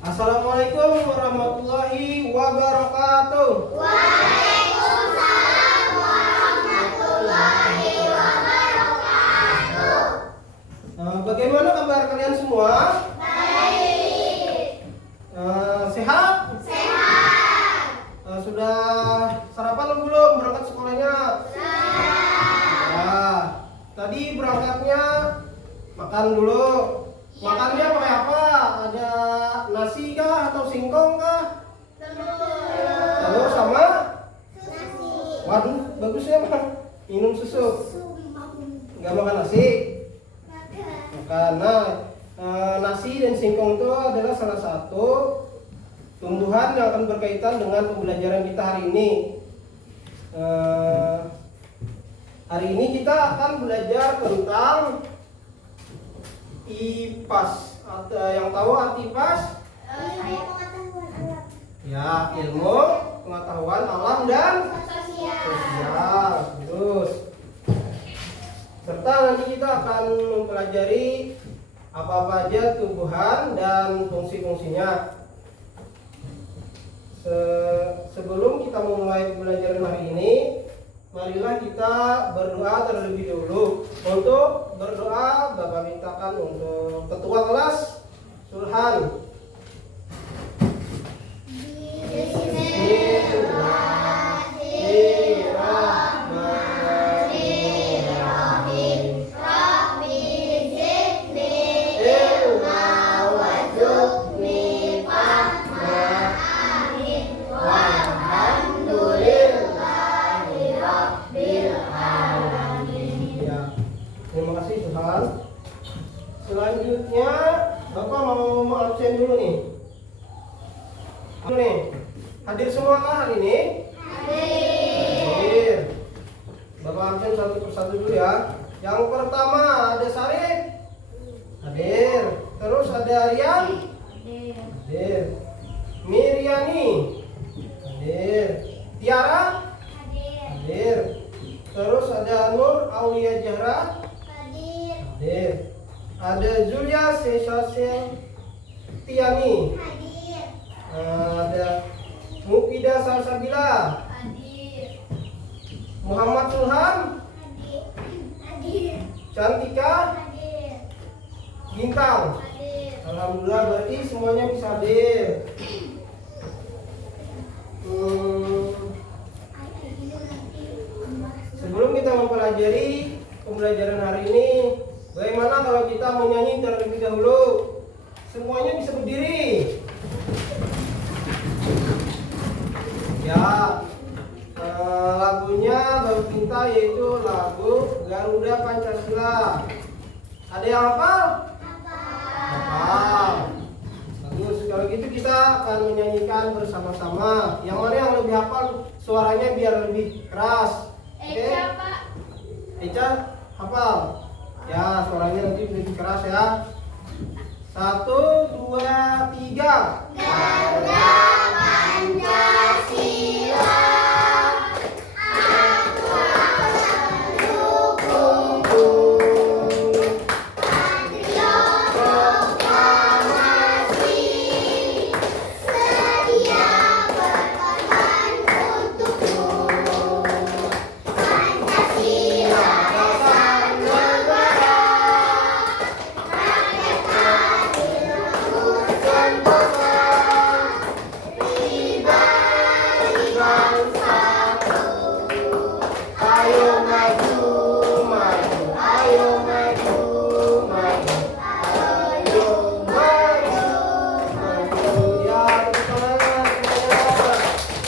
Assalamualaikum warahmatullahi wabarakatuh. Waalaikumsalam warahmatullahi wabarakatuh. Bagaimana kabar kalian semua? Baik. Sehat? Sehat. Sudah sarapan belum berangkat sekolahnya? Sudah. Tadi berangkatnya makan dulu. Makannya pakai apa? Ada nasi kah atau singkong kah? Telur sama? Nasi. Waduh, bagus ya Bang. Minum susu. Nggak makan nasi? Makan. Nasi dan singkong itu adalah salah satu tumbuhan yang akan berkaitan dengan pembelajaran kita hari ini. Hari ini kita akan belajar tentang IPAS. Yang tahu arti IPAS? Ya, ilmu pengetahuan alam dan sosial. Terus serta nanti kita akan mempelajari apa-apa aja tumbuhan dan fungsi-fungsinya. Sebelum kita memulai pembelajaran hari ini, marilah kita berdoa terlebih dahulu. Untuk berdoa, Bapak mintakan untuk ketua kelas Sulhan. Bismillahirrahmanirrahim. Rabbi zidni ilma warzuqni fahma amin. Walhamdulillahi rabbil alamin. Ya, terima kasih Sulhan. Selanjutnya, Bapak mau absen dulu nih. Hadir semua kah hari ini? Hadir. Bapak absen satu persatu dulu ya. Yang pertama ada Sarif. Hadir. Terus ada Rian. Hadir. Miriani. Hadir. Tiara. Hadir. Terus ada Nur Aulia Jahra. Hadir. Ada Julia Sesasel Tiani. Ada Mufidah Salsabila. Muhammad Sulhan. Cantika Bintang. Alhamdulillah, berarti semuanya bisa hadir. Sebelum kita mempelajari pembelajaran hari ini, bagaimana kalau kita menyanyi terlebih dahulu? Semuanya bisa berdiri. Ya, lagunya Bapak minta yaitu lagu Garuda Pancasila. Ada yang hafal? Hafal. Bagus. Kalau gitu kita akan menyanyikan bersama-sama. Yang mana yang lebih hafal suaranya biar lebih keras. Oke? Eca hafal. Ya, suaranya nanti lebih keras ya. 1, 2, 3. Garuda Pancasila, aku pendukungmu. Patriot proklamasi, sedia berkorban untukmu. Pancasila dasar negara, rakyat adil makmur sentosa. Pribadi bangsaku, ayo maju, maju, ayo maju, maju, ayo maju, maju. Ya, tepuk tangan semuanya.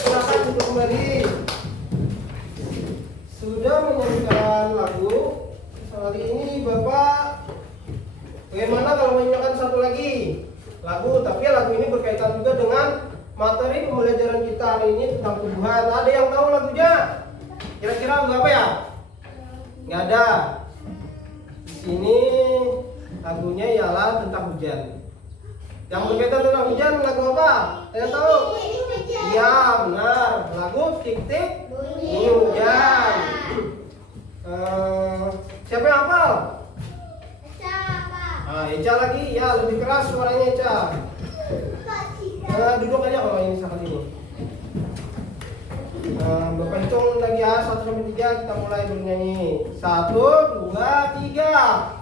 Silakan duduk kembali. Sudah menyanyikan lagu. Kali ini Bapak, bagaimana kalau menyanyikan satu lagi lagu? Tapi lagu ini berkaitan juga dengan materi pembelajaran kita hari ini tentang tumbuhan. Ada yang tahu lagunya? Kira-kira lagu apa ya? Nggak ada. Di sini lagunya ialah tentang hujan. Yang berkaitan tentang hujan lagu apa? Ada yang tahu? Iya, benar. Lagu Tik Tik Bunyi Hujan. Siapa yang hafal? Eca lagi, ya lebih keras suaranya Eca. Duduk aja kalau ini saat ini. Bapak hitung lagi ya 1 sampai 3, kita mulai bernyanyi. 1, 2, 3.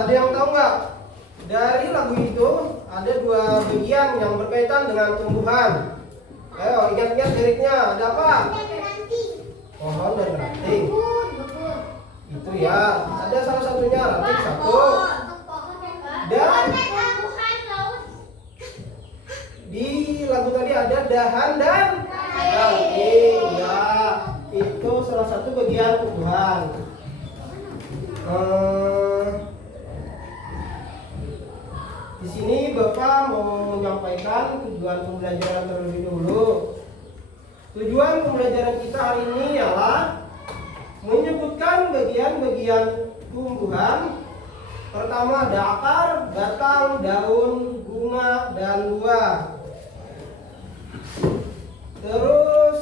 Ada yang tahu nggak? Dari lagu itu ada 2 bagian yang berkaitan dengan tumbuhan. Ayo ingat-ingat liriknya. Ada apa? Pohon dan ranting. Itu ya. Ada salah satunya ranting 1. Dan di lagu tadi ada dahan dan ranting. Ya, itu salah satu bagian tumbuhan. Di sini Bapak mau menyampaikan tujuan pembelajaran terlebih dahulu. Tujuan pembelajaran kita hari ini ialah menyebutkan bagian-bagian tumbuhan. Pertama ada akar, batang, daun, bunga, dan buah. Terus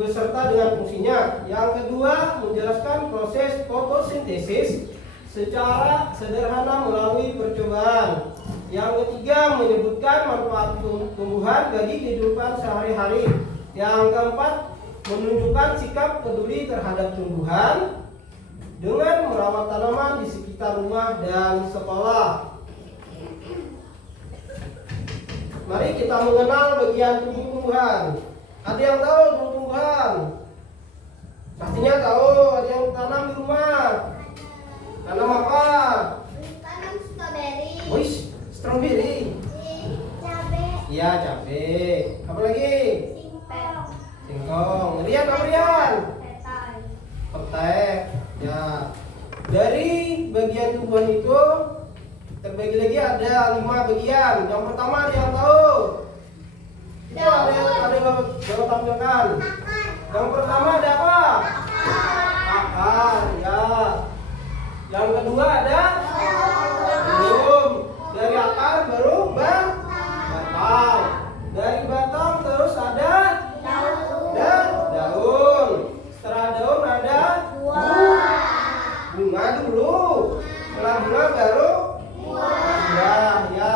beserta dengan fungsinya. Yang kedua menjelaskan proses fotosintesis secara sederhana melalui percobaan. Yang ketiga menyebutkan manfaat tumbuhan bagi kehidupan sehari-hari. Yang keempat menunjukkan sikap peduli terhadap tumbuhan dengan merawat tanaman di sekitar rumah dan sekolah. Mari kita mengenal bagian tumbuh-tumbuhan. Ada yang tahu tumbuh-tumbuhan? Pastinya tahu. Ada yang tanam di rumah. Tanam apa? Tanam stroberi. Wih, stroberi. Cabe. Iya, cabai. Apa lagi? Singkong. Singkong. Rian, apa Rian? Petai. Petai. Ya. Dari bagian tumbuhan itu terbagi lagi ada 5 bagian. Yang pertama ada yang tahu? Itu ada yang Bapak tampilkan. Yang pertama ada apa? Akar. Ya. Yang kedua ada daun. Dari akar baru batang. Dari batang terus ada daun. Setelah daun ada bunga dulu. Setelah bunga baru buah. Ya.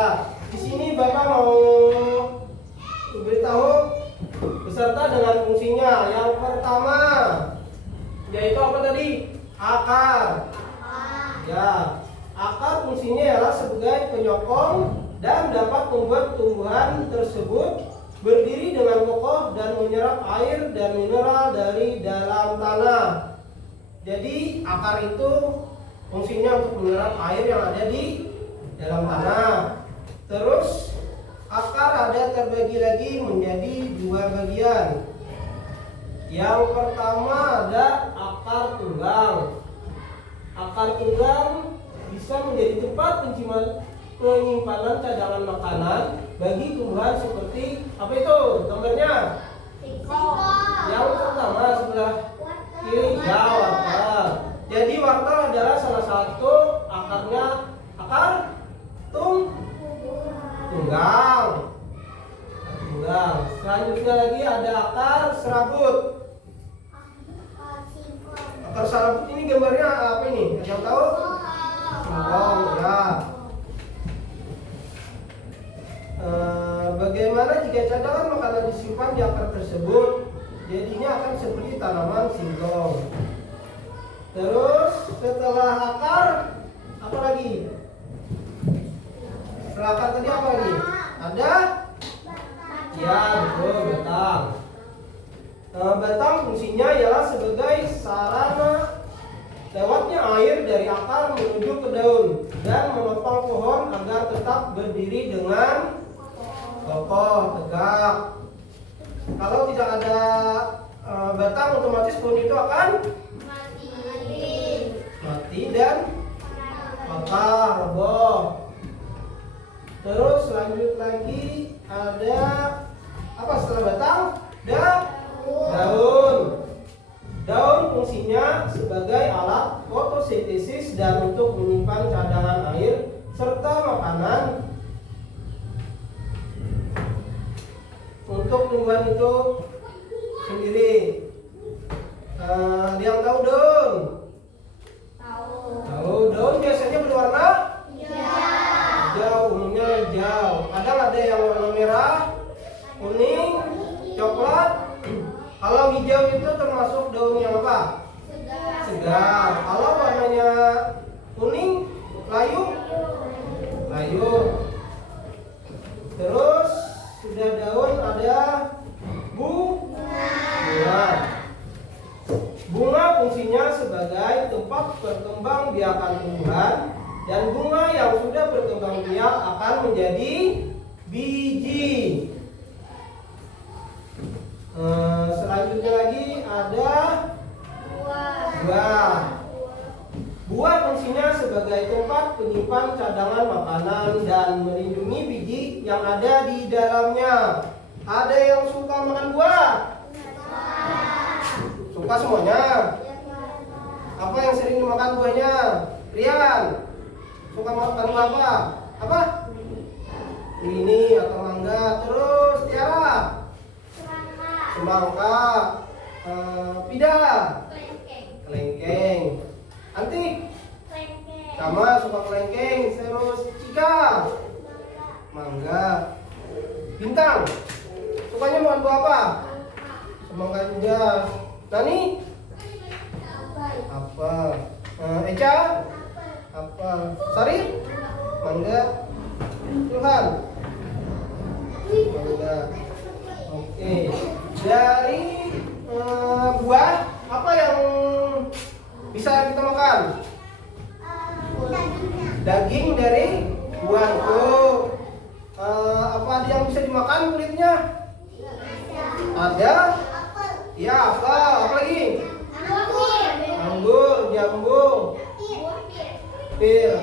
Di sini Bapak mau beritahu beserta dengan fungsinya. Yang pertama yaitu apa tadi? Akar. Ya, akar fungsinya ialah sebagai penyokong dan dapat membuat tumbuhan tersebut berdiri dengan kokoh dan menyerap air dan mineral dari dalam tanah. Jadi akar itu fungsinya untuk menyerap air yang ada di dalam tanah. Terus akar ada terbagi lagi menjadi 2 bagian. Yang pertama ada akar tunggang. Akar tunggang bisa menjadi tempat penyimpanan cadangan makanan bagi tumbuhan seperti apa itu gambarnya? Yang pertama sebelah kiri ya wortel. Jadi wortel adalah salah satu akarnya akar tunggang. Selanjutnya lagi ada akar serabut. Akar serabut ini gambarnya apa ini? Ada yang tahu? Singkong ya. Bagaimana jika cadangan makanan disimpan di akar tersebut? Jadinya akan seperti tanaman singkong. Terus setelah akar apa lagi? Setelah akar tadi apa lagi? Ada? Ya betul, batang. Batang fungsinya ialah sebagai sarana lewatnya air dari akar menuju ke daun dan menopang pohon agar tetap berdiri dengan kokoh, tegak. Kalau tidak ada batang, otomatis pohon itu akan mati dan patah, roboh. Terus lanjut lagi ada apa setelah batang? Daun. Daun fungsinya sebagai alat fotosintesis dan untuk menyimpan cadangan air serta makanan untuk tumbuhan itu sendiri. Yang tahu daun? Tahu daun biasanya berwarna hijau, umumnya hijau. Kadang ada yang warna merah, kuning, coklat. Kalau hijau itu termasuk daun yang apa? Segar. Kalau warnanya kuning, layu. Terus sudah daun ada bunga. Bunga fungsinya sebagai tempat perkembangbiakan tumbuhan dan bunga yang sudah berkembang biak akan menjadi biji. Selanjutnya lagi ada buah. Buah fungsinya sebagai tempat penyimpan cadangan makanan dan melindungi biji yang ada di dalamnya. Ada yang suka makan buah? Suka semuanya? Apa yang sering dimakan buahnya? Rian, suka makan buah apa? Apa? Ini atau mangga. Terus Tiara? Semangka. Pida? Kelengkeng. Antik? Sama suka kelengkeng. Terus Cika? Mangga. Bintang? Sukanya makan buah apa? Semangka juga. Nani? Apa? Eca? Apa? Sari? Mangga. Tuhan? Mangga. Oke. Dari buah apa yang bisa kita makan? Daging dari buah itu. Apa ada yang bisa dimakan kulitnya? Ada? Ya, apa lagi? Anggur, jambu, pir.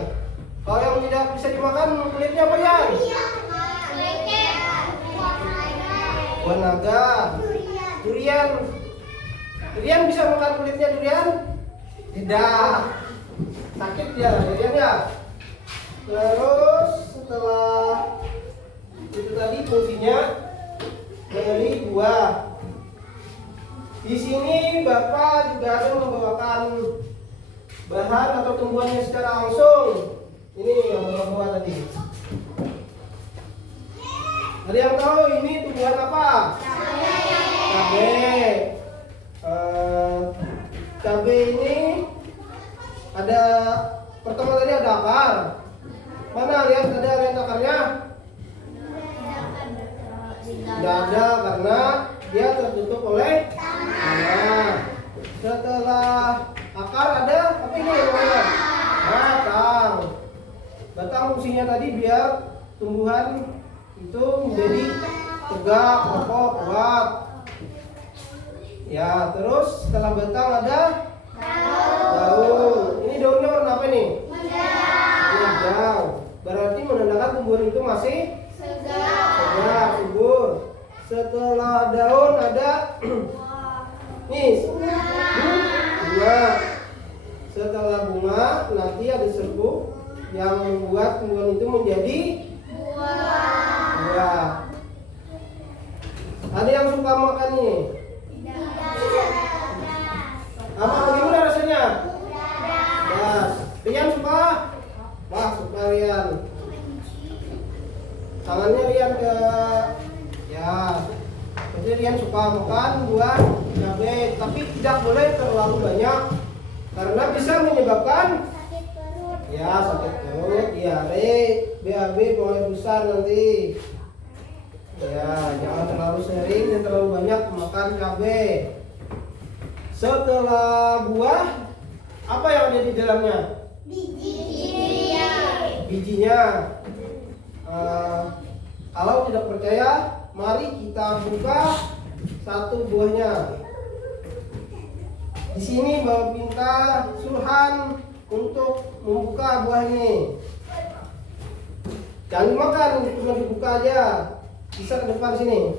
Kalau yang tidak bisa dimakan kulitnya apa ya? Buah naga, durian. Durian bisa makan kulitnya durian? Tidak. Sakit ya duriannya. Terus setelah itu tadi fungsinya dari buah. Di sini Bapak juga ada membawakan bahan atau tumbuhannya secara langsung. Ini yang buah-buah tadi. Ada yang tahu ini tumbuhan apa? Cabai. Cabai ini ada pertama tadi ada akar. Mana lihat akarnya? Tidak ada karena dia tertutup oleh tanah. Setelah akar ada apa ini namanya? Batang. Batang fungsinya tadi biar tumbuhan itu menjadi tegak, kokoh, kuat. Ya, terus setelah batang ada daun. Ini daunnya warna apa nih? Hijau. Berarti menandakan tumbuhan itu masih segar, subur. Setelah daun ada nih bunga. Setelah bunga nanti ada serbuk yang membuat tumbuhan itu menjadi buah. Ada yang suka makan ini? Apa bagaimana rasanya? Pedas. Rian suka? Wah, suka Rian. Tangannya Rian ke ya. Jadi Rian suka makan buah cabai, tapi tidak boleh terlalu banyak karena bisa menyebabkan sakit perut, diare, BAB, buang air besar nanti. Ya, jangan terlalu sering dan terlalu banyak makan cabai. Setelah buah Apa yang ada di dalamnya? Bijinya. Bijinya. Kalau tidak percaya, mari kita buka satu buahnya. Di sini Bapak minta Sulhan untuk membuka buah ini. Jangan dimakan, cuma dibuka aja. Bisa ke depan sini.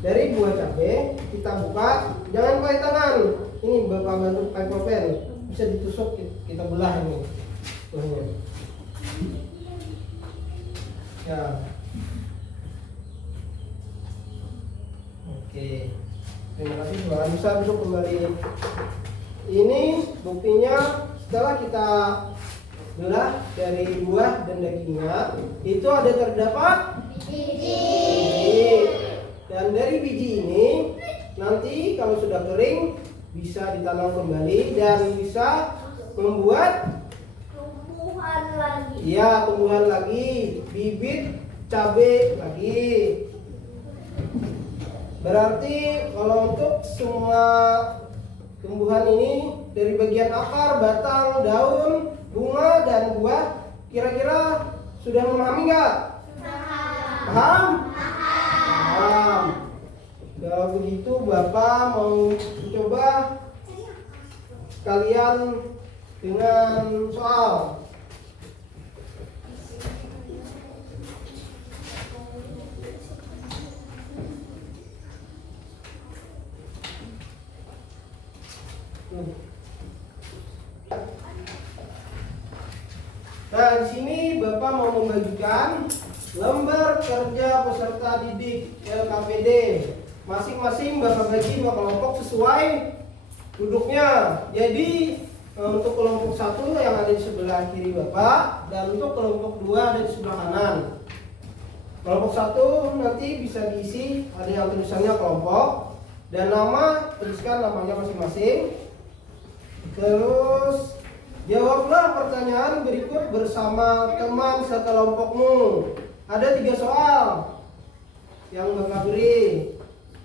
Dari buah cabai kita buka, jangan pakai tangan. Ini Bapak bantu pakai pulpen. Bisa ditusuk, kita belah ini buahnya. Ya. Oke. Terima kasih Tuhan. Bisa duduk kembali. Ini buktinya setelah kita belah dari buah dan dagingnya, itu ada terdapat biji. Dan dari biji ini nanti kalau sudah kering bisa ditanam kembali dan bisa membuat Tumbuhan lagi. ya tumbuhan lagi, bibit cabai lagi. Berarti kalau untuk semua tumbuhan ini dari bagian akar, batang, daun, bunga, dan buah, kira-kira sudah memahami nggak? Paham? Paham. Kalau begitu Bapak mau coba kalian dengan soal. Nah, di sini Bapak mau membagikan lembar kerja peserta didik LKPD. Masing-masing Bapak bagi 2 kelompok sesuai duduknya. Jadi untuk kelompok 1 yang ada di sebelah kiri Bapak dan untuk kelompok 2 ada di sebelah kanan. Kelompok 1 nanti bisa diisi, ada yang tulisannya kelompok dan nama, tuliskan namanya masing-masing. Terus jawablah pertanyaan berikut bersama teman sekelompokmu. Ada 3 soal yang Bapak beri.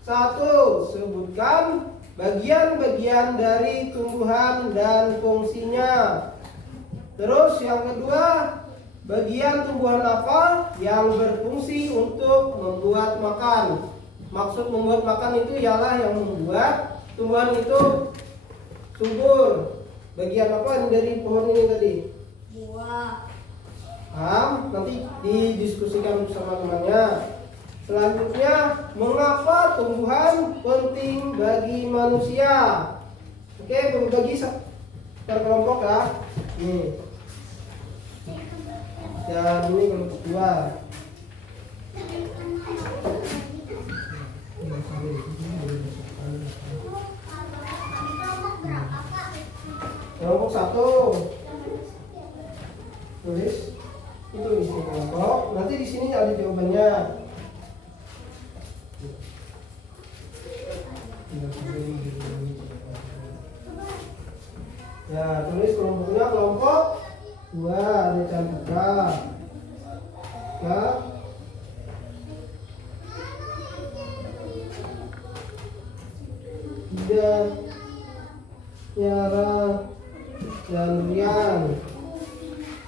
1. Sebutkan bagian-bagian dari tumbuhan dan fungsinya. Terus yang kedua, bagian tumbuhan apa yang berfungsi untuk membuat makan. Maksud membuat makan itu ialah yang membuat tumbuhan itu subur. Bagian apa dari pohon ini tadi? Buah. Paham? Nanti didiskusikan bersama temannya. Selanjutnya, mengapa tumbuhan penting bagi manusia? Oke, berbagi per kelompok ya. Nih. Dan ini kelompok 2. Kelompok 1 tulis itu isi kelompok. Nanti di sini ada jawabannya. Ya, tulis kelompoknya kelompok 2 ada Chandra. Ya. Tidak Tiara dan Rian.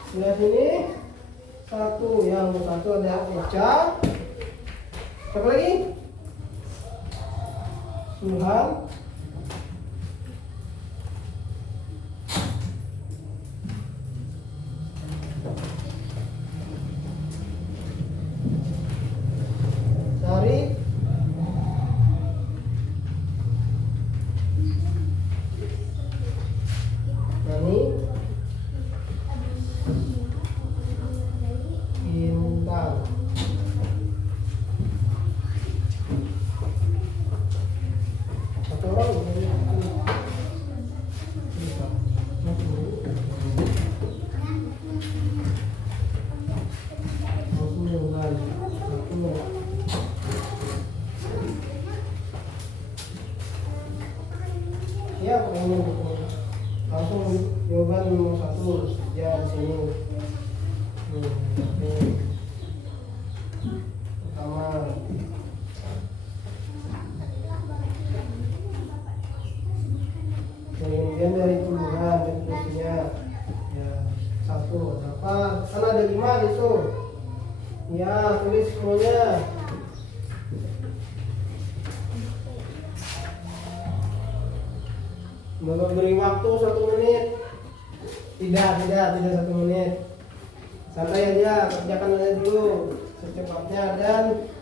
Sebelah sini 1, yang 1 ada Eca. Siapa lagi? Sulhan. Sari. Nani. Intan. Satu orang ya, pengen langsung jawaban nomor 1 ya di sini. Ini pertama. Yang Bagian dari puluhan definisinya. Ya, 1 berapa? Kan ada 5 di situ. Ya, tulis semuanya. Beri waktu 1 menit. Tidak 1 menit. Santai aja, kerjakan aja dulu secepatnya dan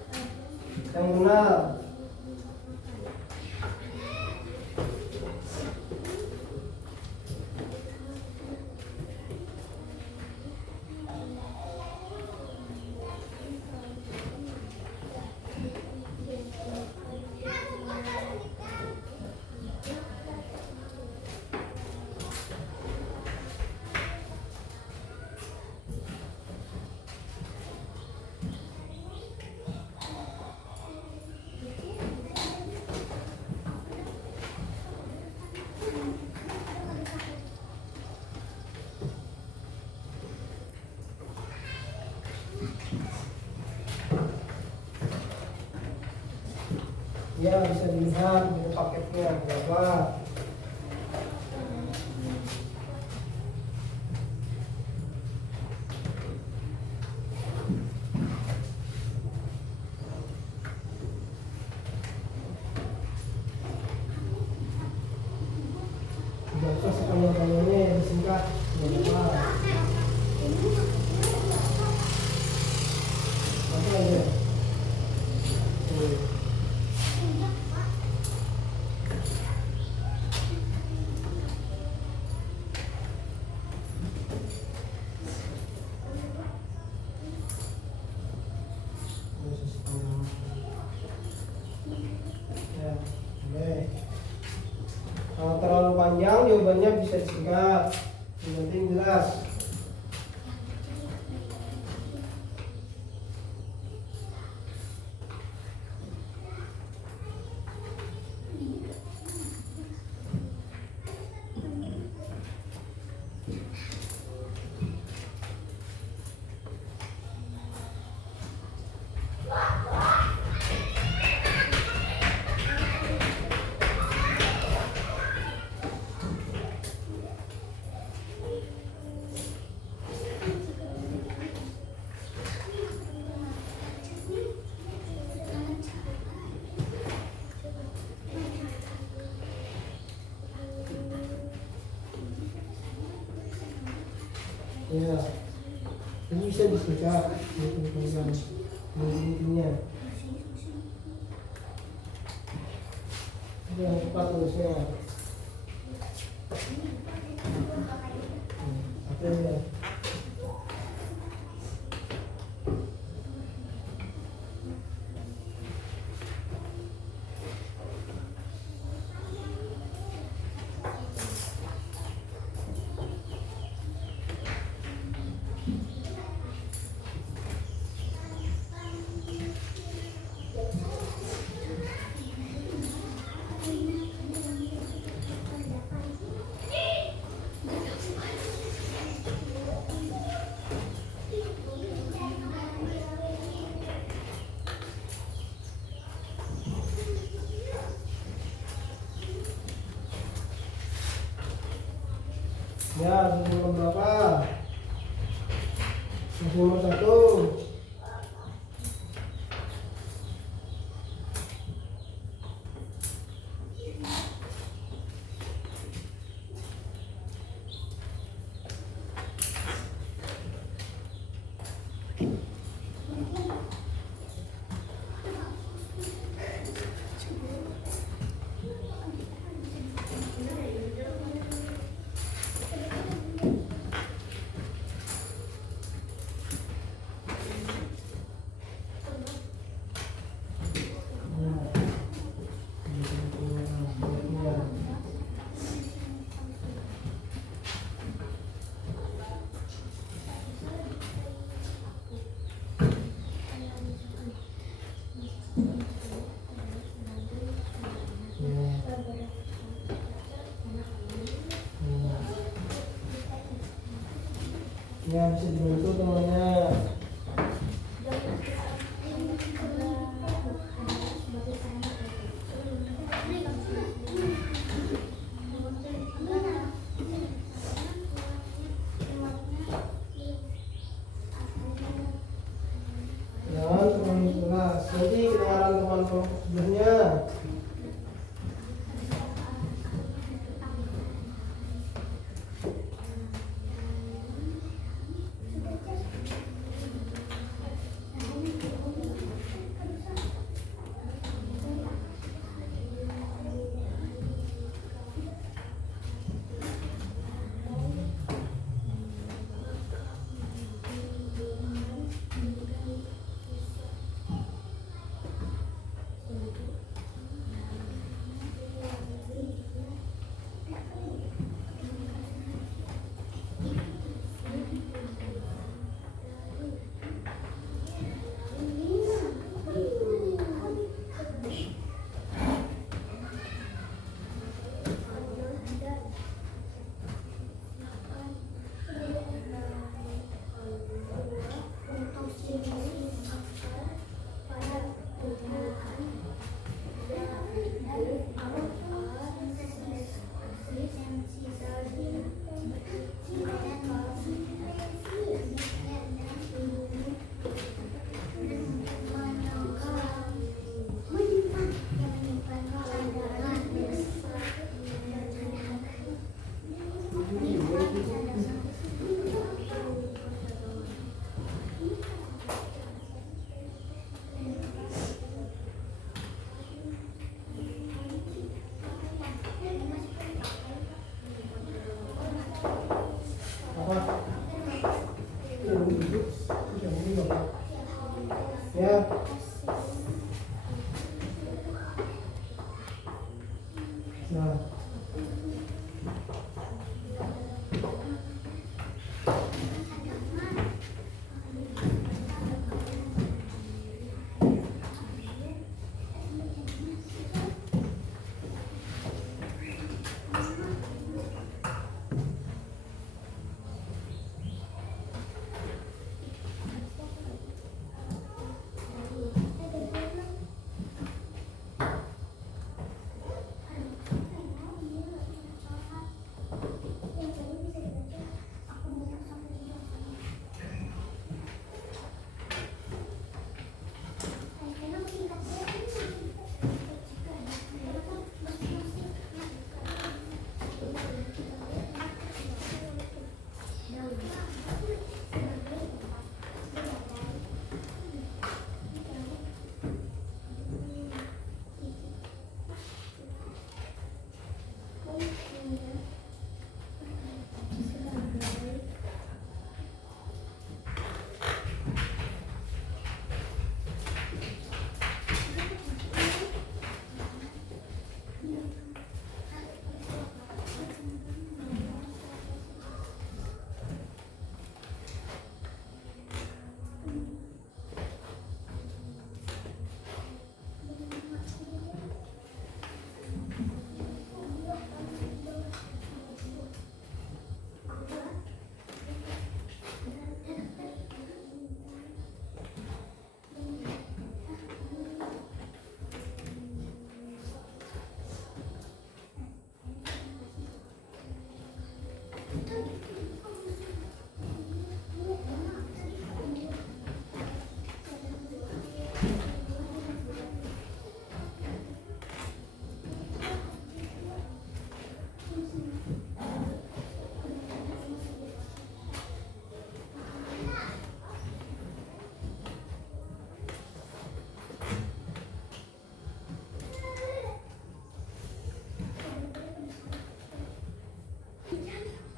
yang benar. Ya, bisa dilihat ini paketnya berapa. Tidak usah sepanjang-panjangnya, disingkat berapa. Apa aja? Kalau terlalu panjang jawabannya bisa disingkat, yang penting jelas. Ya, ini bisa disingkat, intinya. Jangan lupa tulisnya. Apa ya? Ya, nomor berapa? Nomor 1. Ya, bisa dibantu temannya.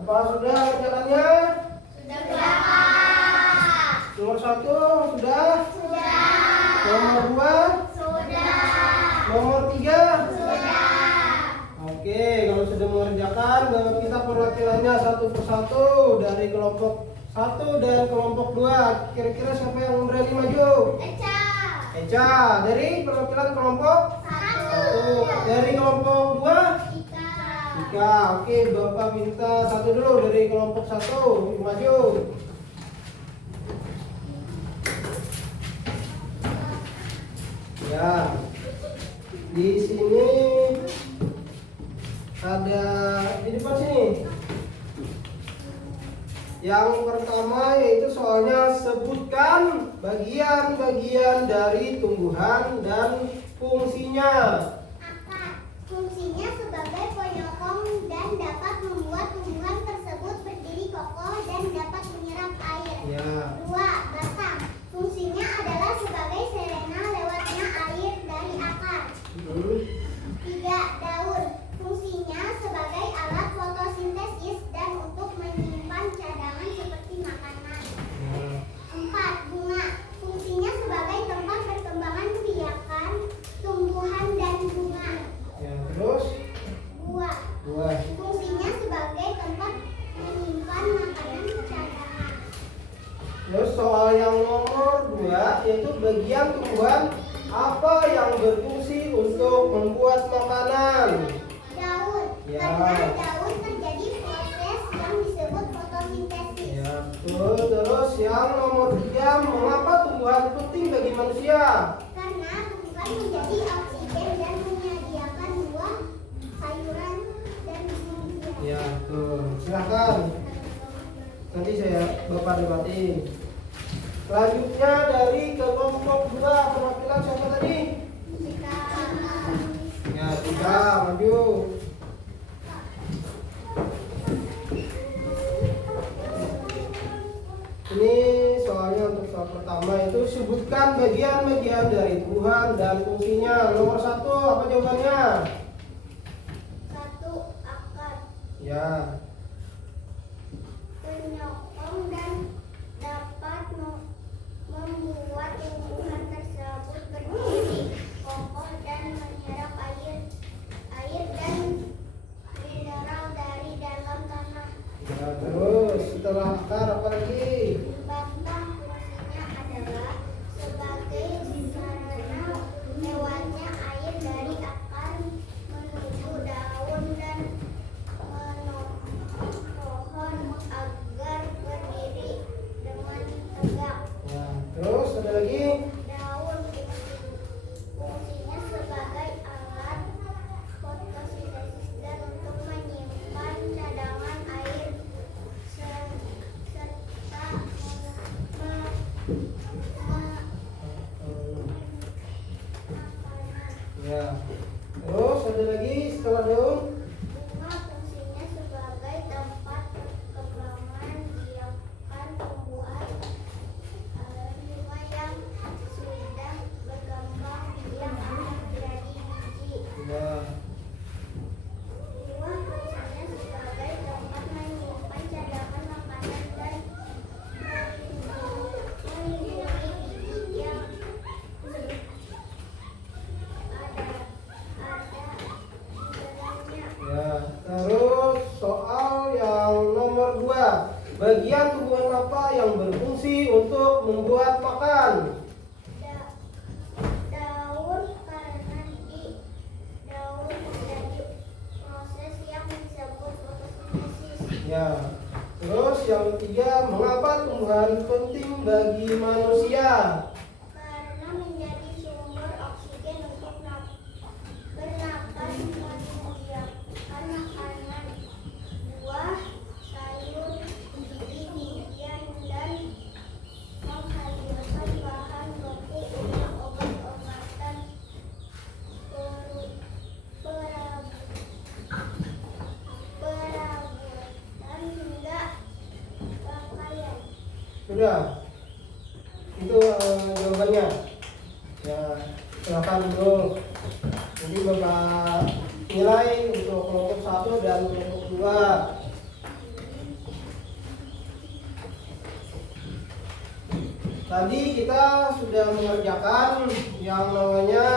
Apa sudah kerjaannya? Sudah, Pak. Nomor 1 sudah? Sudah. Nomor 2? Sudah. Nomor 3? Sudah. Oke, kalau sudah mengerjakan, kita perwakilannya satu persatu dari kelompok 1 dan kelompok 2. Kira-kira siapa yang berani maju? Eca. Eca, dari perwakilan kelompok 1. 1. Dari kelompok 2? Ika. Ika. Oke, Bapak minta 1 dulu dari kelompok 1. Maju. Ya. Di sini ada di depan sini. Yang pertama yaitu soalnya sebutkan bagian-bagian dari tumbuhan dan fungsinya. Akar. Fungsinya sebagai penyokong dan dapat membuat tumbuhan tersebut berdiri kokoh dan dapat menyerap air. Ya. 2. Batang. Fungsinya adalah sebagai serena lewatnya air dari akar. 3. Daun. Fungsinya sebagai alat fotosintesis dan untuk menyimpan cadangan seperti makanan. 4. Bunga. Fungsinya sebagai tempat perkembangan biakan, tumbuhan dan bunga. Ya, terus Buah. buah. Fungsinya sebagai tempat menyimpan makanan cadangan. Terus soal yang nomor 2 yaitu bagian tumbuhan apa yang berfungsi untuk membuat makanan. Daun. Ya. Karena daun terjadi proses yang disebut fotosintesis. Ya, betul. Terus yang nomor 3, mengapa tumbuhan penting bagi manusia? Karena tumbuhan menjadi oksigen dan menyediakan buah, sayuran, dan buah. Ya, betul. Silakan. Nanti Bapak debatin. Selanjutnya dari kelompok 2 perwakilan siapa tadi? Jika Ya, 3 maju. Ini soalnya untuk soal pertama itu sebutkan bagian-bagian dari tumbuhan dan fungsinya. Nomor 1 apa jawabannya? 1. Akar. Ya. Penyokong dan dapat membuat tumbuhan tersebut berdiri kokoh dan menyerap air dan yang berfungsi untuk membuat makan? Daun karena di daun terjadi proses yang disebut fotosintesis. Ya. Terus yang ketiga, mengapa tumbuhan penting bagi manusia? Karena menjadi sumber oksigen untuk bernapas manusia. Makanan, buah, sayur, biji-bijian dan menghasilkan bahan baku untuk obat-obatan, perabotan hingga pakaian. Sudah. Itu jawabannya. Ya, silakan dulu. Jadi Bapak nilai untuk kelompok 1 dan kelompok 2. Tadi kita sudah mengerjakan yang namanya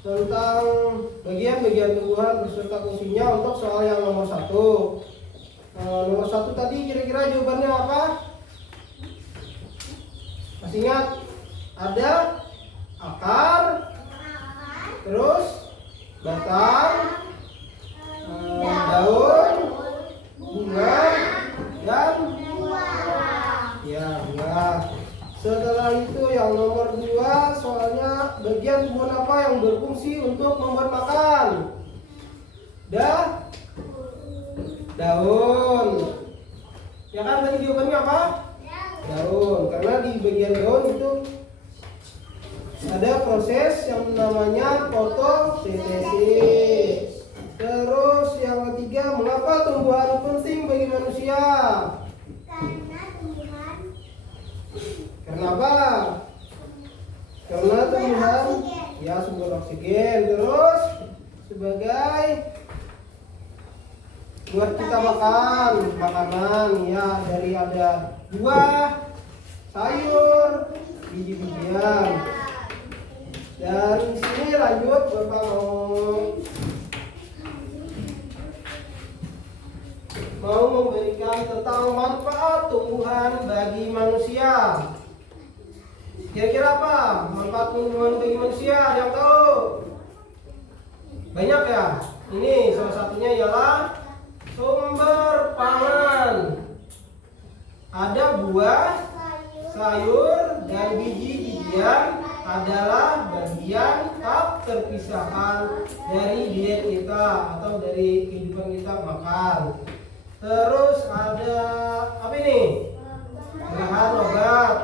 tentang bagian-bagian tumbuhan beserta fungsinya untuk soal yang nomor 1. Nomor 1 tadi kira-kira jawabannya apa? Masih ingat? Ada akar, terus batang, daun, bunga, dan ya bunga. Setelah itu yang nomor 2 soalnya bagian tumbuhan apa yang berfungsi untuk membuat makan? Daun. Ya kan tadi jawabannya apa? Daun. Karena di bagian daun itu ada proses yang namanya fotosintesis. Terus yang ketiga, mengapa tumbuhan penting bagi manusia? Karena tumbuhan Karena apa? Karena tumbuhan ya sumber oksigen. Terus sebagai buat kita makan makanan ya, dari ada buah, sayur, biji-bijian. Dan di sini lanjut Bapak mau memberikan tentang manfaat tumbuhan bagi manusia. Kira-kira apa manfaat tumbuhan bagi manusia? Ada yang tahu? Banyak ya. Ini salah satunya ialah sumber pangan. Ada buah, sayur, dan biji-bijian adalah bagian tak terpisahkan dari diet kita atau dari kehidupan kita makan. Terus ada apa ini? Bahan obat.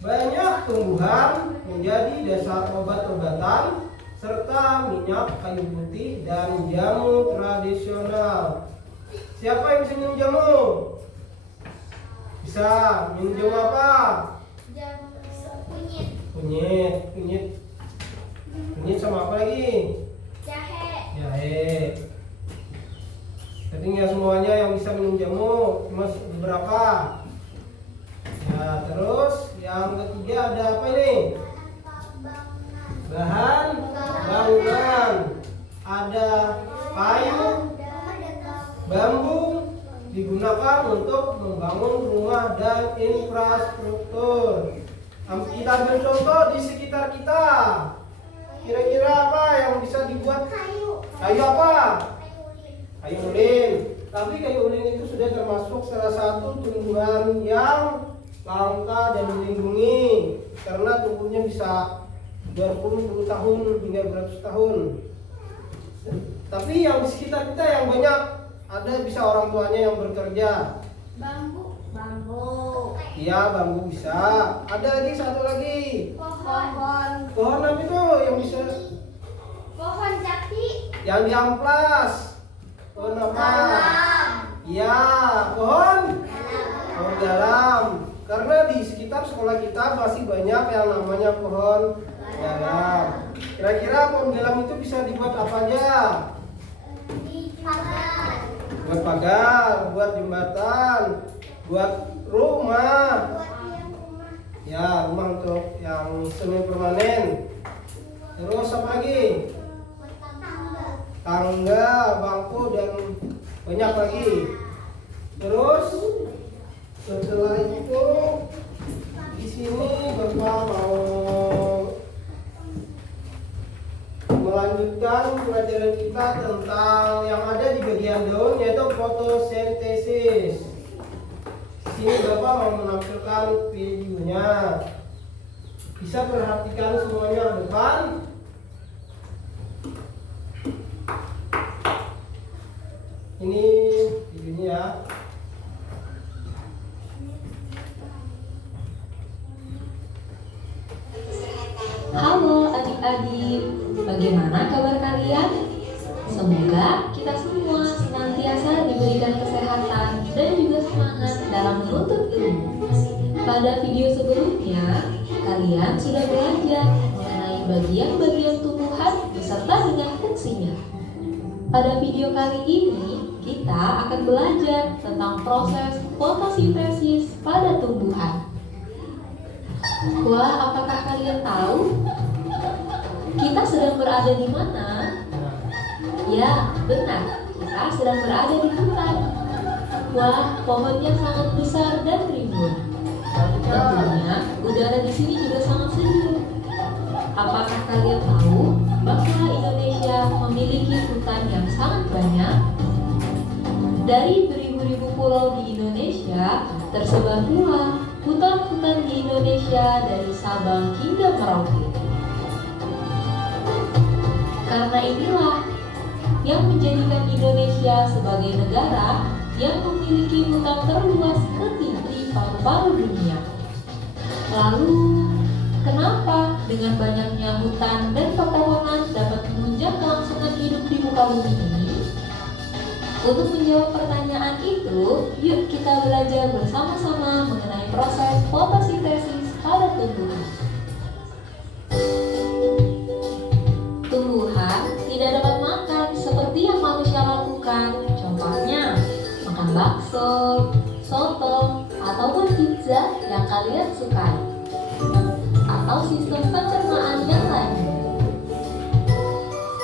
Banyak tumbuhan menjadi dasar obat-obatan serta minyak kayu putih dan jamu tradisional. Siapa yang bisa minum jamu? Bisa. Minum jamu apa? Kunyit sama apa lagi? Jahe. Jadi nggak semuanya yang bisa minum jamu, cuma beberapa. Ya, terus yang ketiga ada apa ini? Bahan bangunan. Ada kayu, bambu digunakan untuk membangun rumah dan infrastruktur. Kita ambil contoh di sekitar kita. Kira-kira apa yang bisa dibuat? Kayu apa? Kayu ulin. Tapi kayu ulin itu sudah termasuk salah satu tumbuhan yang langka dan dilindungi karena tumbuhnya bisa berpuluh-puluh tahun hingga beratus tahun. Tapi yang di sekitar kita yang banyak, ada bisa orang tuanya yang bekerja. Bambu. Iya, bambu bisa. Ada lagi satu lagi. Pohon. Pohon apa itu yang bisa? Pohon jati. Yang diamplas. Pohon apa? Iya, pohon garam. Karena di sekitar sekolah kita masih banyak yang namanya pohon garam. Kira-kira pohon garam itu bisa dibuat apa aja? Buat pagar, buat jembatan, buat rumah. Ya, rumah untuk yang semi permanen. Terus apa lagi? Tangga, bangku, dan banyak lagi. Terus Setelah itu di sini Bapak mau melanjutkan pelajaran kita tentang yang ada di bagian daun, yaitu fotosintesis. Di sini Bapak mau menampilkan videonya. Bisa perhatikan semuanya depan. Ini videonya ya. Halo adik-adik, bagaimana kabar kalian? Semoga kita semua senantiasa diberikan kesehatan dan juga semangat dalam menuntut ilmu. Pada video sebelumnya, kalian sudah belajar mengenai bagian-bagian tumbuhan beserta dengan fungsinya. Pada video kali ini, kita akan belajar tentang proses fotosintesis pada tumbuhan. Wah, apakah kalian tahu kita sedang berada di mana? Ya, benar, kita sedang berada di hutan. Wah, pohonnya sangat besar dan rimbun. Tentunya, udara di sini juga sangat sejuk. Apakah kalian tahu bahwa Indonesia memiliki hutan yang sangat banyak? Dari beribu-ribu pulau di Indonesia, tersebar pula hutan-hutan di Indonesia dari Sabang hingga Merauke. Karena inilah yang menjadikan Indonesia sebagai negara yang memiliki hutan terluas ketiga paru-paru dunia. Lalu, kenapa dengan banyaknya hutan dan pepohonan dapat menunjang kelangsungan hidup di muka bumi ini? Untuk menjawab pertanyaan itu, yuk kita belajar bersama-sama mengenai proses fotosintesis pada tumbuhan. Tumbuhan tidak dapat makan seperti yang manusia lakukan. Contohnya, makan bakso, soto, ataupun pizza yang kalian sukai, atau sistem pencernaan yang lainnya.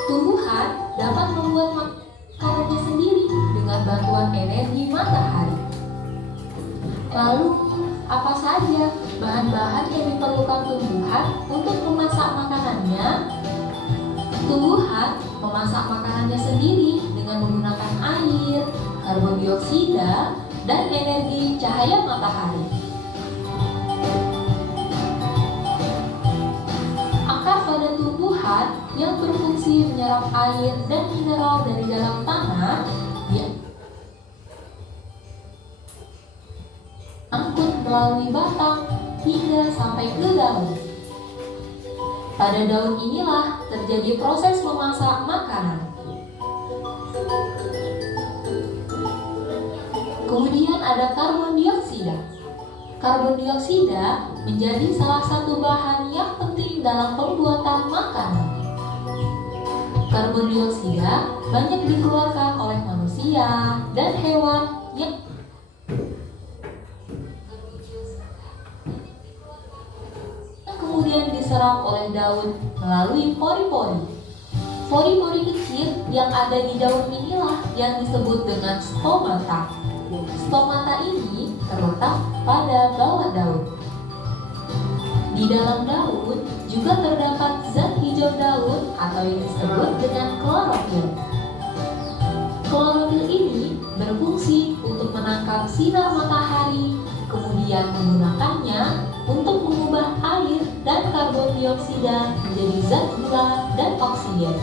Tumbuhan dapat membuat makanannya sendiri dengan bantuan energi matahari. Lalu, apa saja bahan-bahan yang diperlukan tumbuhan untuk memasak makanannya? Tumbuhan memasak makanannya sendiri dengan menggunakan air, karbon dioksida, dan energi cahaya matahari. Akar pada tumbuhan yang berfungsi menyerap air dan mineral dari dalam tanah diangkut melalui batang hingga sampai ke daun. Pada daun inilah terjadi proses memasak makanan. Kemudian ada karbon dioksida. Karbon dioksida menjadi salah satu bahan yang penting dalam pembuatan makanan. Karbon dioksida banyak dikeluarkan oleh manusia dan hewan yang kemudian diserap oleh daun melalui pori-pori. Pori-pori kecil yang ada di daun inilah yang disebut dengan stomata. Stomata ini terletak pada bawah daun. Di dalam daun juga terdapat zat hijau daun atau yang disebut dengan klorofil. Klorofil ini berfungsi untuk menangkap sinar matahari, kemudian menggunakannya untuk mengubah air dan karbon dioksida menjadi zat gula dan oksigen.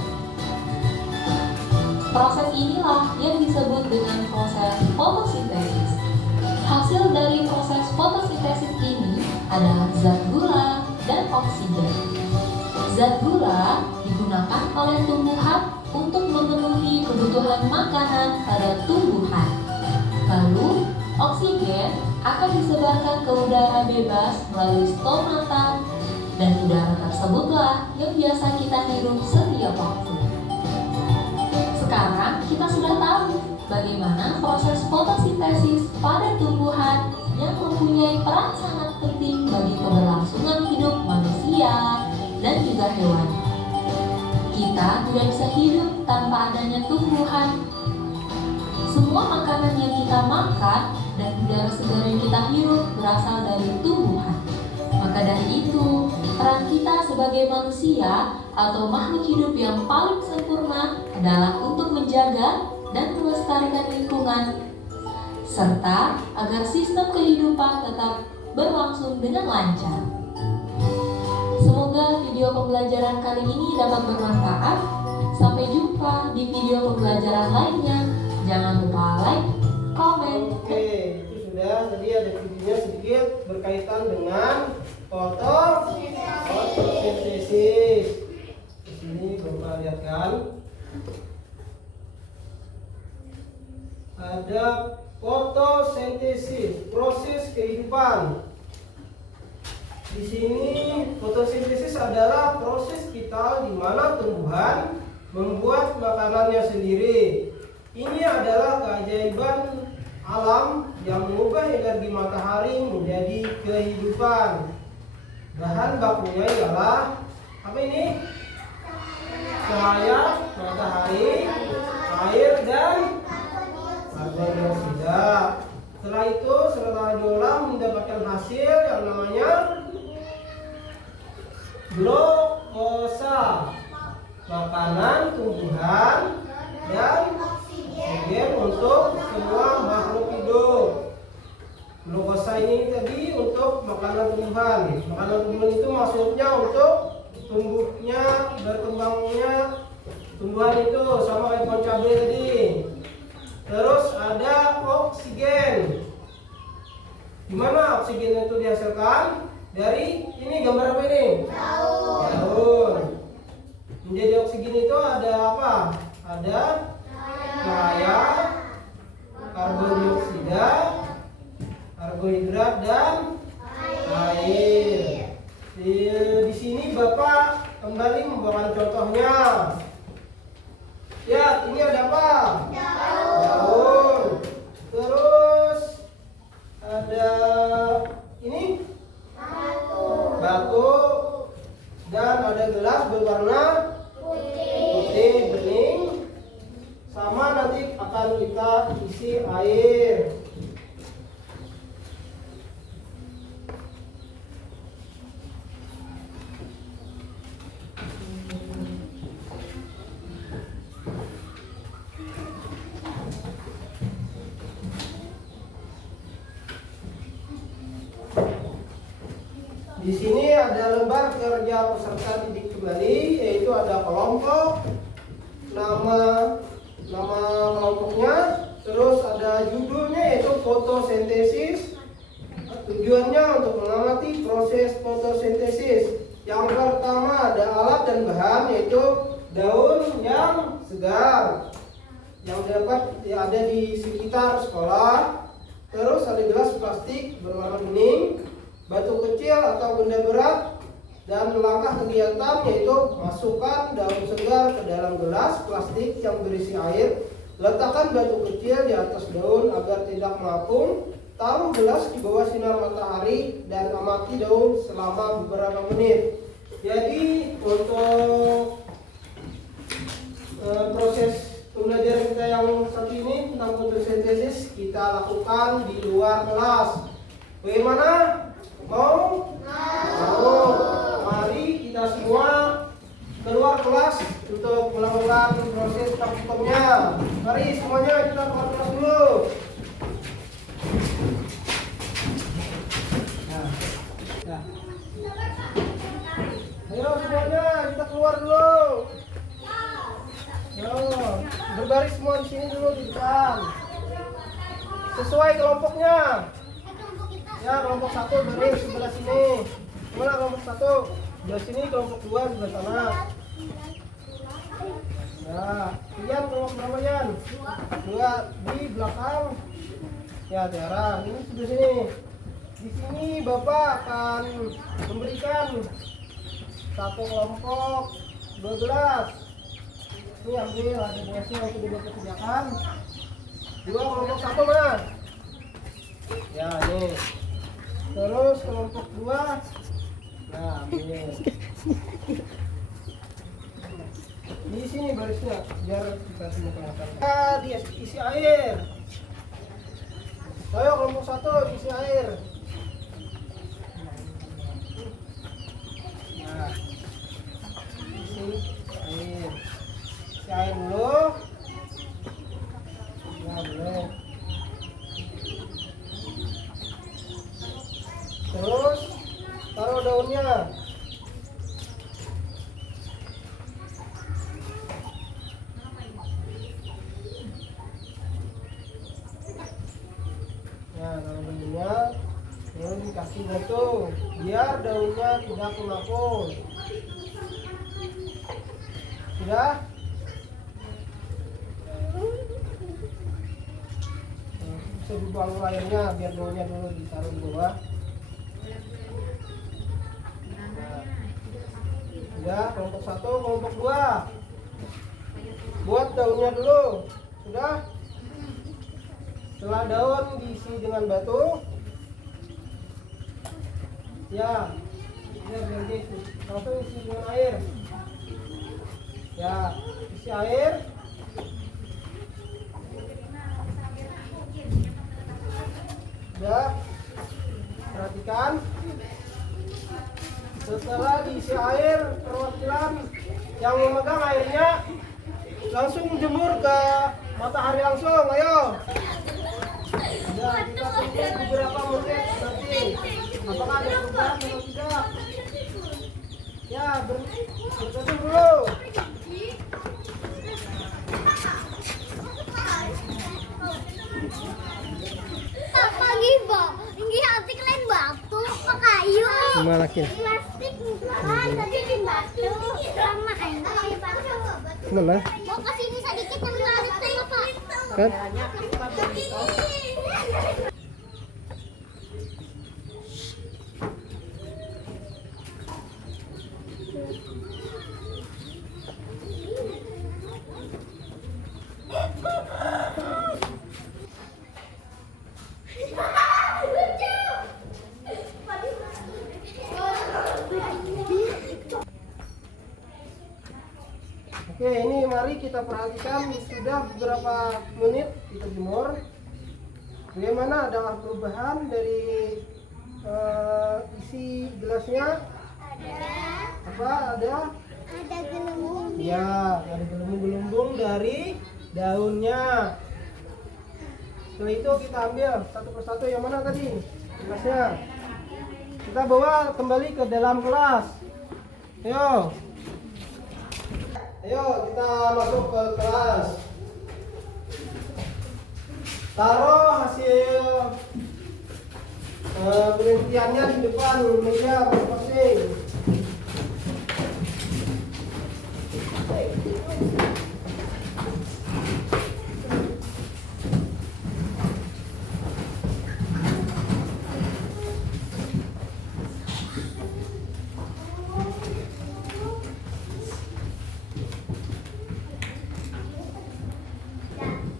Proses inilah yang disebut dengan proses fotosintesis. Hasil dari proses fotosintesis ini adalah zat gula dan oksigen. Zat gula digunakan oleh tumbuhan untuk memenuhi kebutuhan makanan pada tumbuhan. Lalu, oksigen akan disebarkan ke udara bebas melalui stomata, dan udara tersebutlah yang biasa kita hirup setiap waktu. Sekarang kita sudah tahu bagaimana proses fotosintesis pada tumbuhan yang mempunyai peran sangat penting bagi keberlangsungan hidup manusia dan juga hewan. Kita tidak bisa hidup tanpa adanya tumbuhan. Semua makanan yang kita makan dan udara segar yang kita hirup berasal dari tumbuhan. Maka dari itu, peran kita sebagai manusia atau makhluk hidup yang paling sempurna adalah untuk menjaga dan melestarikan lingkungan, serta agar sistem kehidupan tetap berlangsung dengan lancar. Semoga video pembelajaran kali ini dapat bermanfaat. Sampai jumpa di video pembelajaran lainnya. Jangan lupa like, komen. Oke, itu sudah. Tadi ada videonya sedikit berkaitan dengan fotosintesis. Di sini Bapak lihat kan, ada fotosintesis, proses kehidupan. Di sini fotosintesis adalah proses vital di mana tumbuhan membuat makanannya sendiri. Ini adalah keajaiban alam yang mengubah energi matahari menjadi kehidupan. Bahan bakunya ialah apa ini? Cahaya matahari, air, dan karbon dioksida. Setelah itu, setelah diolah mendapatkan hasil yang namanya glukosa, makanan tumbuhan dan oksigen untuk semua makhluk hidup. Glukosa ini tadi untuk makanan tumbuhan. Makanan tumbuhan itu maksudnya untuk tumbuhnya, berkembangnya tumbuhan itu, sama kayak pohon cabai tadi. Terus ada oksigen. Gimana oksigen itu dihasilkan? Dari ini gambar apa ini? Daun. Menjadi oksigen itu ada apa? Ada cahaya, karbon dioksida, karbohidrat, dan air. Di sini Bapak kembali membawakan contohnya. Ya, ini ada apa? Daun. Terus ada ini batu, dan ada gelas berwarna putih bening, sama nanti akan kita isi air. Di sini ada lembar kerja peserta didik kembali, yaitu ada kelompok, nama kelompoknya, terus ada judulnya yaitu fotosintesis. Tujuannya untuk mengamati proses fotosintesis. Yang pertama ada alat dan bahan, yaitu daun yang segar yang dapat ada di sekitar sekolah. Terus ada gelas plastik berwarna bening, batu kecil atau benda berat, dan langkah kegiatan yaitu masukkan daun segar ke dalam gelas plastik yang berisi air, letakkan batu kecil di atas daun agar tidak mengapung, taruh gelas di bawah sinar matahari dan amati daun selama beberapa menit. Jadi untuk proses pembelajaran kita yang satu ini tentang fotosintesis kita lakukan di luar kelas. Bagaimana? Mau? Mari kita semua keluar kelas untuk melakukan proses praktikumnya. Mari semuanya kita keluar kelas dulu. Nah. Ayo semuanya kita keluar dulu. Yo, berbaris semua di sini dulu di depan. Sesuai kelompoknya. Ya, kelompok 1 baris sebelah sini. Mana kelompok 1? Sebelah sini, kelompok 2 sebelah sana. Ya, Ian kelompok berapa Ian? 2 di belakang. Ya, Tiara, ini sebelah sini. Di sini Bapak akan memberikan satu kelompok 12. Ini ambil ada tugasnya untuk dibaca kerjakan. 2 kelompok 1 mana? Ya, ini. Terus kelompok 2. Nah, ambil. Di sini barisnya biar kita semua kelihatan. Diisi air. Ayo kelompok 1 isi air. Nah, isi air. Isi air dulu. Ya, boleh. Terus taruh daunnya. Nah, taruh daunnya. Terus dikasih batu biar daunnya tidak kunapun. Sudah? Bisa dibuang airnya biar daunnya dulu ditaruh di bawah. Sudah, kelompok 1, kelompok 2. Buat daunnya dulu. Sudah? Setelah daun diisi dengan batu. Ya. Ya, berhenti. Langsung isi dengan air. Ya, isi air. Sudah. Perhatikan. Setelah diisi air, perwakilan yang memegang airnya langsung jemur ke matahari langsung. Ayo. Ya, kita tunggu beberapa menit nanti. Apakah ada perubahan atau tidak? Ya, berteduh dulu. Tak pagi, Bang. Ini hati kalian batu ke kayu. Gimana, Kin? Plastik bukan, tadi di batu. Sama air batu. Mana? Mau ke sini sedikit yang menarik saya, Pak. Kan? Oke, ini mari kita perhatikan sudah beberapa menit kita jemur. Bagaimana, adakah perubahan dari isi gelasnya? Ada. Apa ada? Ada gelembung. Ya, ada gelembung-gelembung dari daunnya. Setelah itu kita ambil satu persatu. Yang mana tadi gelasnya? Kita bawa kembali ke dalam kelas. Ayo. Ayo kita masuk ke kelas. Taruh hasil penelitiannya di depan meja masing-masing.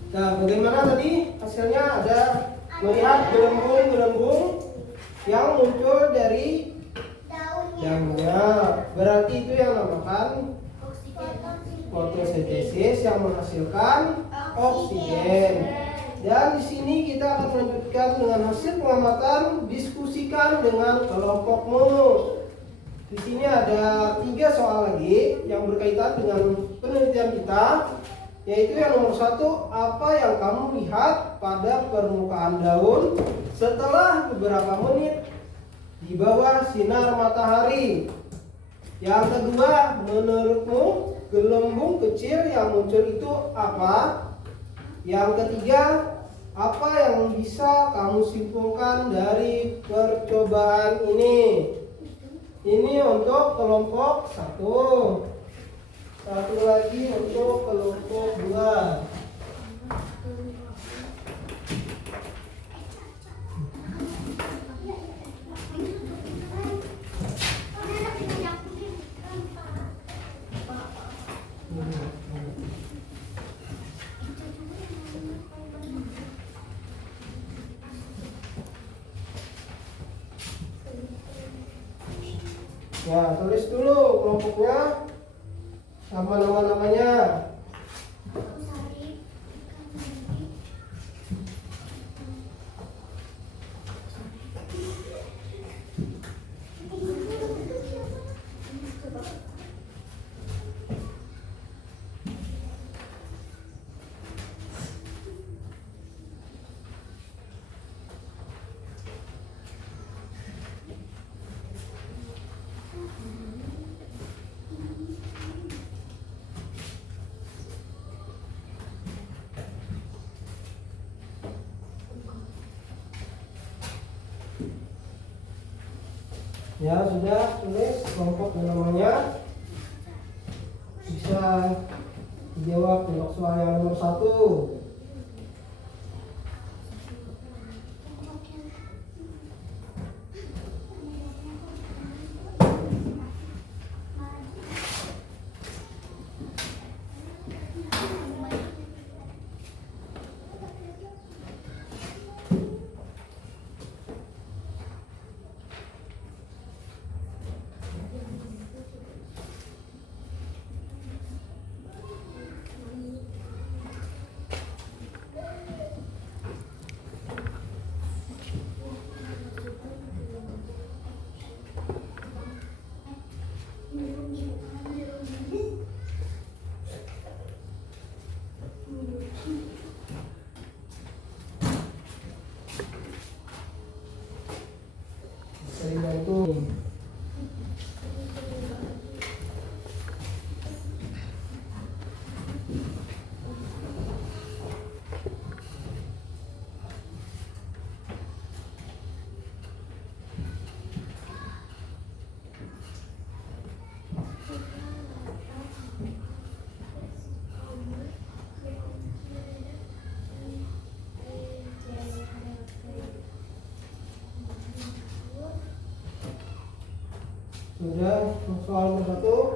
Nah, bagaimana tadi hasilnya? Ada melihat gelembung-gelembung yang muncul dari daunnya. Berarti itu yang namakan fotosintesis yang menghasilkan oksigen. Dan di sini kita akan melanjutkan dengan hasil pengamatan, diskusikan dengan kelompokmu. Di sini ada 3 soal lagi yang berkaitan dengan penelitian kita. Yaitu yang nomor 1, apa yang kamu lihat pada permukaan daun setelah beberapa menit di bawah sinar matahari. Yang kedua, menurutmu gelembung kecil yang muncul itu apa? Yang ketiga, apa yang bisa kamu simpulkan dari percobaan ini? Ini untuk kelompok 1. Satu lagi untuk kelompok 2. Ya, tulis dulu kelompoknya sama nama-namanya. Ya sudah tulis kelompok dan namanya. Bisa dijawab untuk soal yang nomor 1. Bisa dibantu. Sudah soal nomor 1.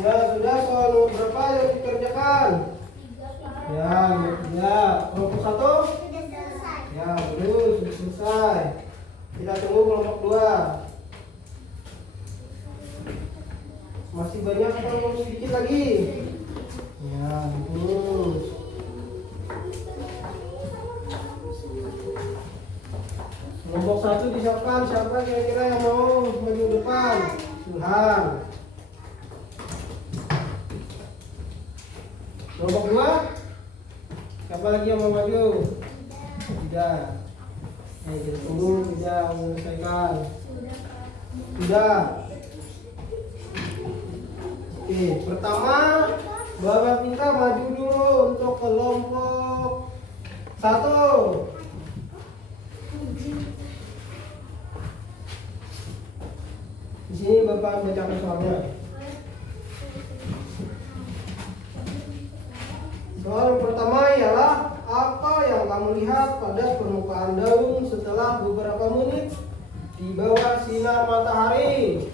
Ya sudah soal nomor berapa yang dikerjakan? Ya, ya. Kelompok 1? Sudah selesai. Ya, belum sudah selesai. Kita tunggu kelompok 2. Masih banyak atau sedikit lagi? Ya, terus. Kelompok 1 disiapkan. Siapa kira-kira yang mau maju depan? Tuhan. Kelompok 2? Siapa lagi yang mau maju? Tidak. Kita tunggu tidak menyelesaikan. Sudah. Oke, pertama Bapak minta maju dulu untuk kelompok 1. Di sini Bapak bacakan soalnya. Soal yang pertama ialah apa yang kamu lihat pada permukaan daun setelah beberapa menit di bawah sinar matahari?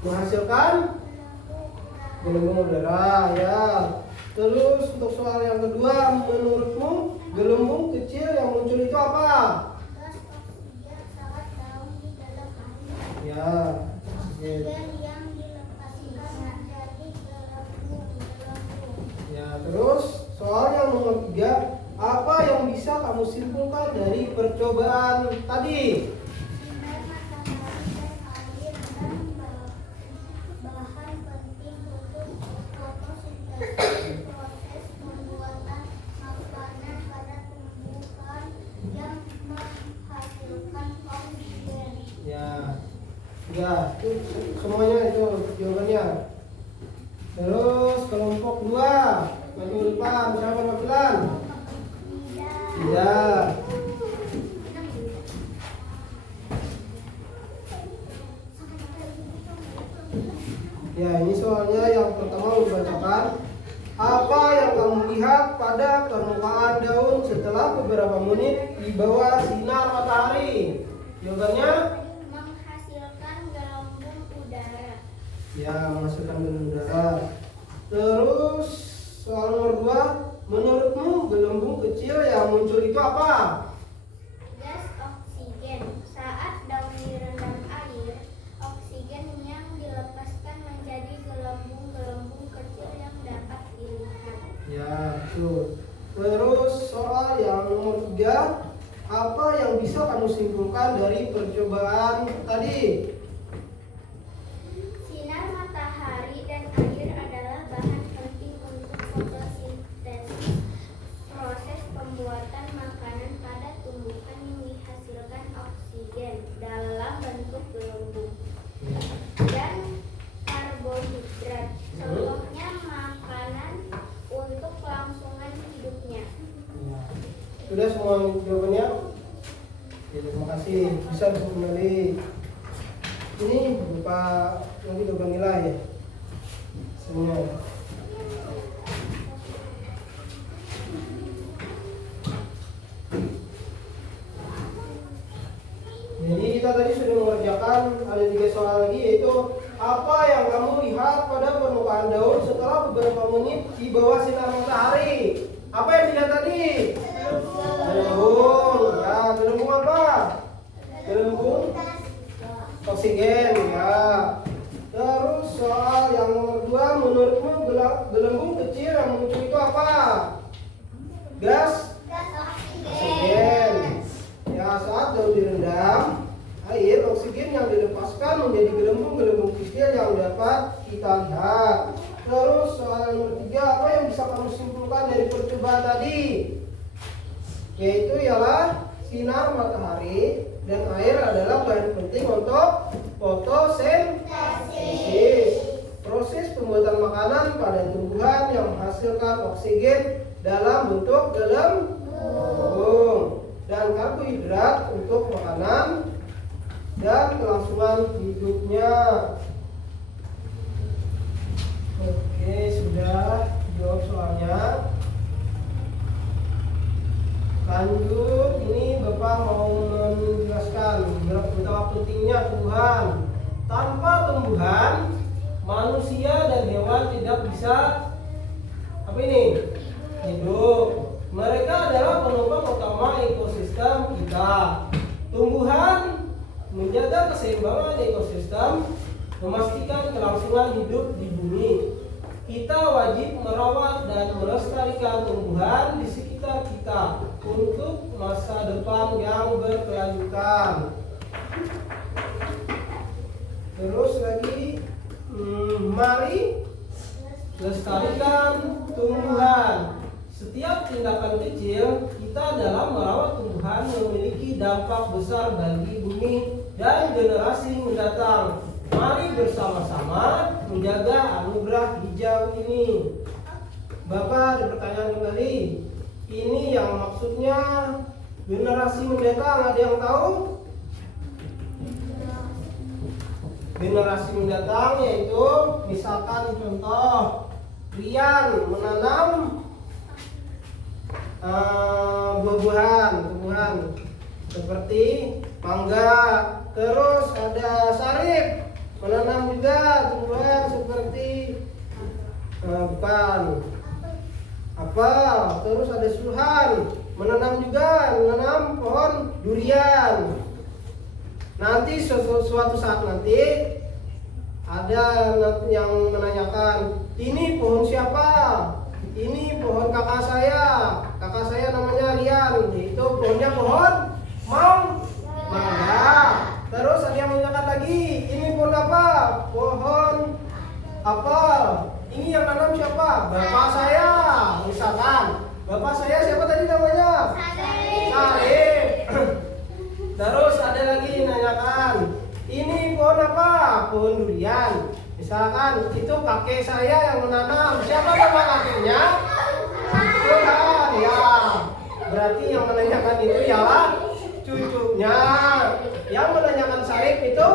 Menghasilkan gelembung udara, ya. Terus untuk soal yang kedua, menurutmu gelembung kecil yang muncul itu apa? Gas oksigen saat daun di dalam air. Ya. Oksigen yang dilepaskan menjadi gelembung. Ya, terus soal yang nomor 3, apa yang bisa kamu simpulkan dari percobaan tadi? Sinar matahari dan air dan bahan penting untuk fotosintesis, proses pembuatan makanan pada tumbuhan yang menghasilkan oksigen. Ya. Ya, itu semuanya itu jawabannya. Terus kelompok 2, maju depan, siapa wakilan? Tidak. Ya, ini soalnya yang pertama dibacakan. Apa yang kamu lihat pada permukaan daun setelah beberapa menit di bawah sinar matahari? Jawabannya? Menghasilkan gelembung udara. Ya, menghasilkan udara. Terus soal nomor 2, menurutmu gelembung kecil yang muncul itu apa? Gas oksigen. Saat daun direndam air, oksigen yang dilepaskan menjadi gelembung-gelembung kecil yang dapat dilihat. Ya, betul. Terus soal yang nomor 3, apa yang bisa kamu simpulkan dari percobaan tadi? Sinar matahari dan air adalah bahan penting untuk fotosintesis, proses pembuatan makanan pada tumbuhan yang dihasilkan oksigen dalam bentuk gelembung dan karbohidrat. Contohnya makanan untuk kelangsungan hidupnya. Ya. Sudah semua jawabannya? Oke, terima kasih. Bisa kembali. Ini berupa nanti berupa nilai ya. Semua. Jadi kita tadi sudah mengerjakan ada 3 soal lagi, yaitu apa yang kamu lihat pada permukaan daun setelah beberapa menit di bawah sinar matahari? Apa yang dilihat tadi? Gelembung. Ya, gelembung apa? Gelembung oksigen. Ya. Terus soal yang nomor 2, menurutmu gelembung kecil yang muncul itu apa? Gas oksigen. Ya, saat daun direndam air, oksigen yang dilepaskan menjadi gelembung-gelembung kecil yang dapat kita lihat. Terus soal nomor 3, apa yang bisa kamu simpulkan dari percobaan tadi? Yaitu ialah sinar matahari dan air adalah bahan penting untuk fotosintesis, proses pembuatan makanan pada tumbuhan yang menghasilkan oksigen dalam bentuk gelembung dan karbohidrat untuk makanan dan kelangsungan hidupnya. Oke, sudah jawab soalnya. Lanjut, ini Bapak mau menjelaskan betapa pentingnya tumbuhan. Tanpa tumbuhan, manusia dan hewan tidak bisa apa ini? Hidup. Mereka adalah penopang utama ekosistem kita. Tumbuhan menjaga keseimbangan ekosistem, memastikan kelangsungan hidup di bumi. Kita wajib merawat dan melestarikan tumbuhan di sekitar kita untuk masa depan yang berkelanjutan. Terus lagi, mari lestarikan tumbuhan. Setiap tindakan kecil kita dalam merawat tumbuhan memiliki dampak besar bagi bumi dan generasi mendatang. Mari bersama-sama menjaga anugerah hijau ini. Bapak ada pertanyaan kembali. Ini yang maksudnya generasi mendatang, ada yang tahu? Generasi mendatang yaitu misalkan contoh Rian menanam buah-buahan, tumbuhan seperti mangga. Terus ada Sarip menanam juga tumbuhan seperti bukan apel. Terus ada Suhan menanam pohon durian. Nanti suatu saat nanti ada yang menanyakan, ini pohon siapa? Ini pohon kakak saya. Kakak saya namanya Rian. Itu pohonnya pohon mangga. Terus ada yang menanyakan lagi, ini pohon apa? Pohon apel. Ini yang nanam siapa? Bapak saya. Misalkan bapak saya siapa tadi namanya? Sarip. Terus ada lagi menanyakan, ini pohon apa? Pohon durian. Misalkan itu kakek saya yang menanam. Siapa nama kakeknya? Tuhan. Ya. Berarti yang menanyakan itu ialah cucunya. Yang menanyakan Sarip itu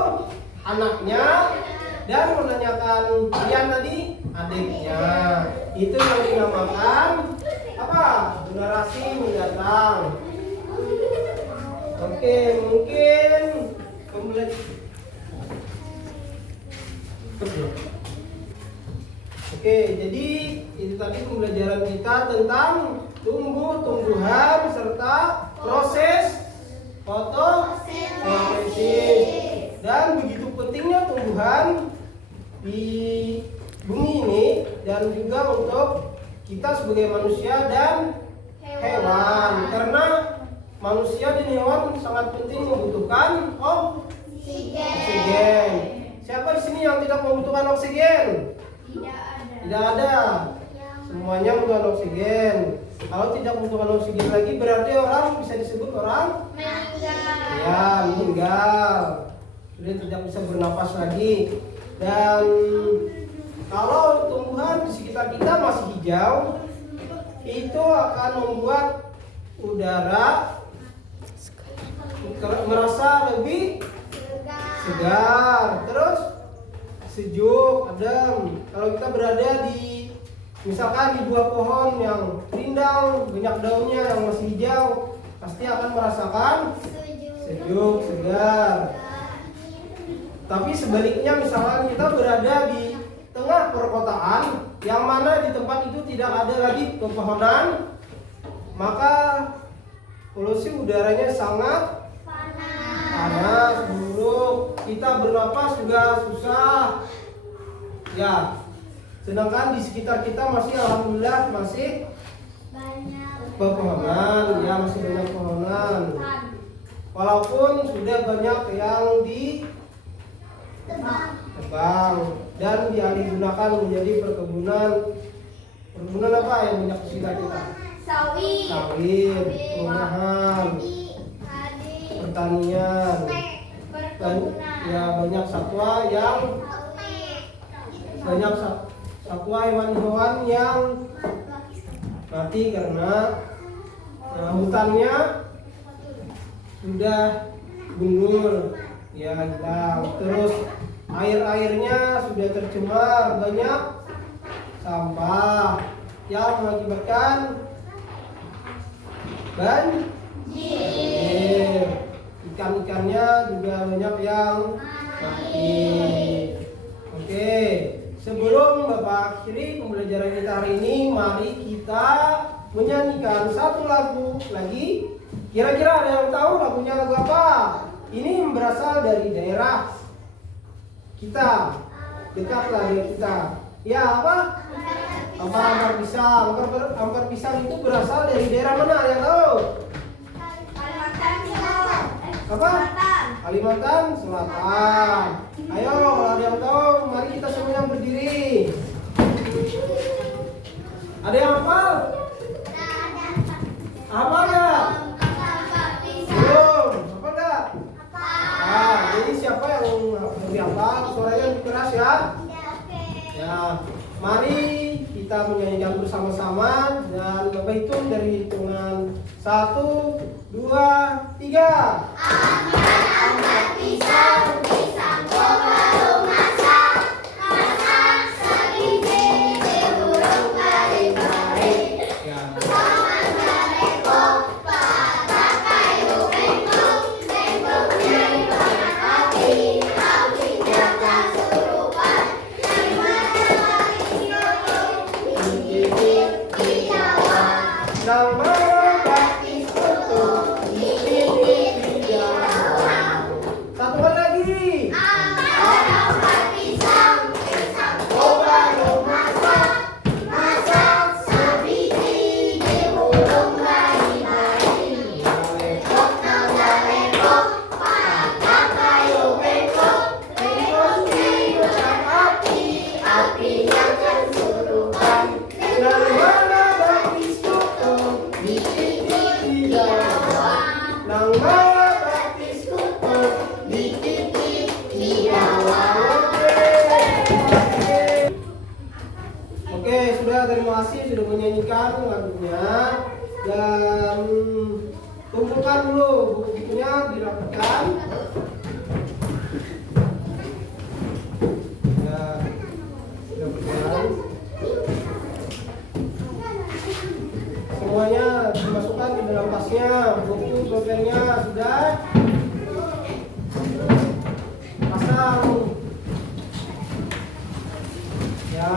anaknya, dan menanyakan Rian tadi adiknya. Itu yang dinamakan apa? Generasi mendatang. Oke, mungkin Oke, jadi itu tadi pembelajaran kita tentang tumbuh-tumbuhan serta proses fotosintesis. Dan begitu pentingnya tumbuhan di bumi ini dan juga untuk kita sebagai manusia dan hewan. Karena manusia dan hewan sangat penting membutuhkan oksigen. Siapa di sini yang tidak membutuhkan oksigen? Tidak ada. Semuanya membutuhkan oksigen. Kalau tidak membutuhkan oksigen lagi berarti orang bisa disebut orang meninggal. Sudah tidak bisa bernapas lagi. Dan kalau tumbuhan di sekitar kita masih hijau, itu akan membuat udara merasa lebih segar, terus sejuk, adem. Kalau kita berada di misalkan di buah pohon yang rindang, banyak daunnya yang masih hijau, pasti akan merasakan sejuk, segar. Tapi sebaliknya misalkan kita berada di tengah perkotaan yang mana di tempat itu tidak ada lagi pepohonan, maka polusi udaranya sangat panas, buruk. Kita bernapas juga susah. Ya. Sedangkan di sekitar kita masih alhamdulillah masih pepohonan, ya masih banyak pepohonan. Walaupun sudah banyak yang ditebang dan dialih gunakan menjadi perkebunan. Perkebunan apa yang banyak di sekitar kita? Sawit, perumahan, pertanian, dan ya banyak satwa hewan-hewan yang mati karena hutannya sudah gundul, ya hilang. Terus airnya sudah tercemar, banyak sampah yang mengakibatkan banjir. Ikan-ikannya juga banyak yang mati. Oke, sebelum Bapak akhiri pembelajaran kita hari ini, mari kita menyanyikan satu lagu lagi. Kira-kira ada yang tahu lagunya lagu apa? Ini berasal dari daerah kita, dekatlah dari kita. Ya apa? Ampar pisang. Ampar pisang itu berasal dari daerah mana? Yang tahu? Apa? Kalimantan Selatan. Ayo, kalau ada yang tahu, mari kita semuanya berdiri. Ada yang hafal? Hafal nggak? Belum. Hafal nggak? Jadi siapa yang lebih hafal? Suaranya lebih keras ya. Ya, mari kita menyanyikan bersama-sama dan Bapak hitung dari hitungan 1, 2, 3. Ambil pisang, pisang kok baru masak, masak segini di burung bari-bari. Paman galekok, patah kayu bengkok, bengkoknya ibarat hati, hatinya tak surupan. Gimana lagi ngomong, digigit di Jawa. Nama satu kali lagi. Ambil pisang, pisang kok baru masak, masak sebiji di burung bari-bari. Galekok na galekok, patah kayu bengkok, bengkoknya ibarat api, apinya kesurupan. Dari mana baptis kutu Dikit di Jawa, nang mana baptis kutu dikit di Jawa. Oke, sudah, terima kasih sudah menyanyikan lagunya. Dan kumpulkan dulu buku-bukunya, dirapatkan. Ya, sudah berjalan. Semuanya dimasukkan ke dalam tasnya, buku pulpennya sudah pasang. Ya,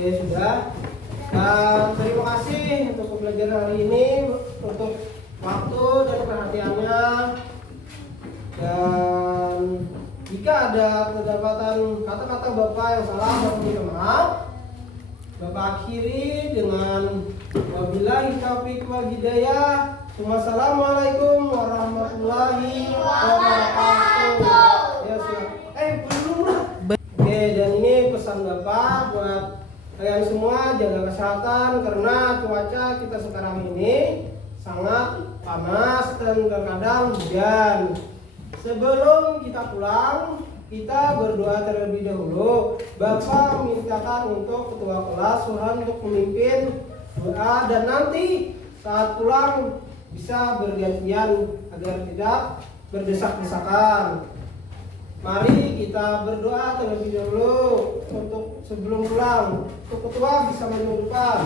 Oke, sudah. Dan terima kasih untuk pembelajaran hari ini, untuk waktu dan perhatiannya. Dan jika ada kedapatan kata-kata Bapak yang salah, Bapak minta maaf. Bapak akhiri dengan wabillahi taufiq wal hidayah. Wassalamualaikum warahmatullahi wabarakatuh. Ya, belum lah. Oke, dan ini pesan Bapak buat kalian semua, jaga kesehatan karena cuaca kita sekarang ini sangat panas dan terkadang hujan. Sebelum kita pulang, kita berdoa terlebih dahulu. Bapak mintakan untuk ketua kelas Suhan untuk memimpin doa, dan nanti saat pulang bisa bergantian agar tidak berdesak-desakan. Mari kita berdoa terlebih dahulu untuk sebelum pulang. Untuk ketua bisa maju depan.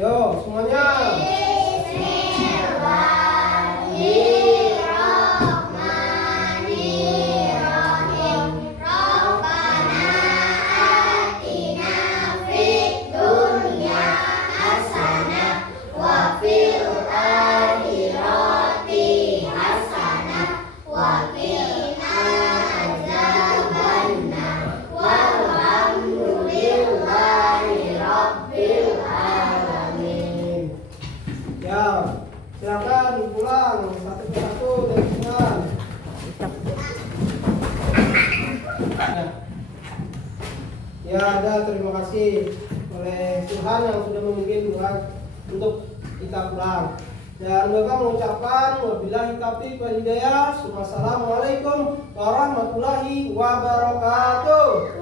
Yo, semuanya. Ya, silakan pulang satu persatu dari Tuhan. Ya, ada terima kasih oleh Tuhan yang sudah memimpin doa untuk kita pulang. Dan Bapak mengucapkan wabillahi taufiq wal hidayah. Wassalamualaikum warahmatullahi wabarakatuh.